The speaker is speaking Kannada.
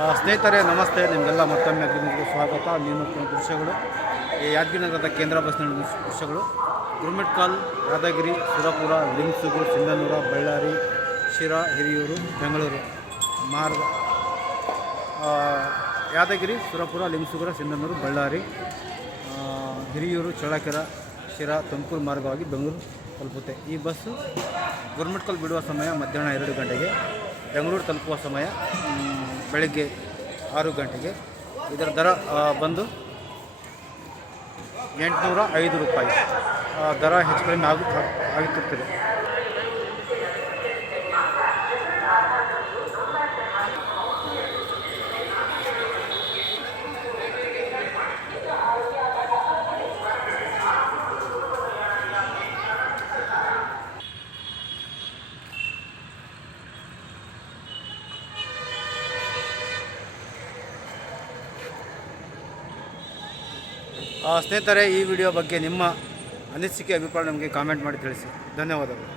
ಸ್ನೇಹಿತರೆ ನಮಸ್ತೆ, ನಿಮಗೆಲ್ಲ ಮತ್ತೊಮ್ಮೆ ಅಗ್ನಿಗೆ ಸ್ವಾಗತ. ನೀವು ದೃಶ್ಯಗಳು ಈ ಯಾದಗಿರಿ ನಗರದ ಕೇಂದ್ರ ಬಸ್ ನಿಲ್ದಾಣದ ದೃಶ್ಯಗಳು. ಗುರುಮಿಟ್ಕಲ್, ಯಾದಗಿರಿ, ಸುರಪುರ, ಲಿಂಗಸೂರು, ಸಿಂಧನೂರು, ಬಳ್ಳಾರಿ, ಶಿರಾ, ಹಿರಿಯೂರು, ಬೆಂಗಳೂರು ಮಾರ್ಗ. ಯಾದಗಿರಿ, ಸುರಪುರ, ಲಿಂಗಸೂರು, ಸಿಂಧನೂರು, ಬಳ್ಳಾರಿ, ಹಿರಿಯೂರು, ಚಳ್ಳಕೆರೆ, ಶಿರಾ, ತುಮಕೂರು ಮಾರ್ಗವಾಗಿ ಬೆಂಗಳೂರು ತಲುಪುತ್ತೆ. ಈ ಬಸ್ಸು ಗುರುಮಿಟ್ಕಲ್ ಬಿಡುವ ಸಮಯ ಮಧ್ಯಾಹ್ನ 2 ಗಂಟೆಗೆ, ಬೆಂಗಳೂರು ತಲುಪುವ ಸಮಯ ಬೆಳಗ್ಗೆ 6 ಗಂಟೆಗೆ. ಇದರ ದರ ಬಂದು 805 ರೂಪಾಯಿ. ದರ ಹೆಚ್ಚು ಕಡಿಮೆ ಆಗುತ್ತಿರ್ತದೆ. ಸ್ನೇಹಿತರೆ, ಈ ವಿಡಿಯೋ ಬಗ್ಗೆ ನಿಮ್ಮ ಅನಿಸಿಕೆ, ಅಭಿಪ್ರಾಯ ನಮಗೆ ಕಾಮೆಂಟ್ ಮಾಡಿ ತಿಳಿಸಿ. ಧನ್ಯವಾದಗಳು.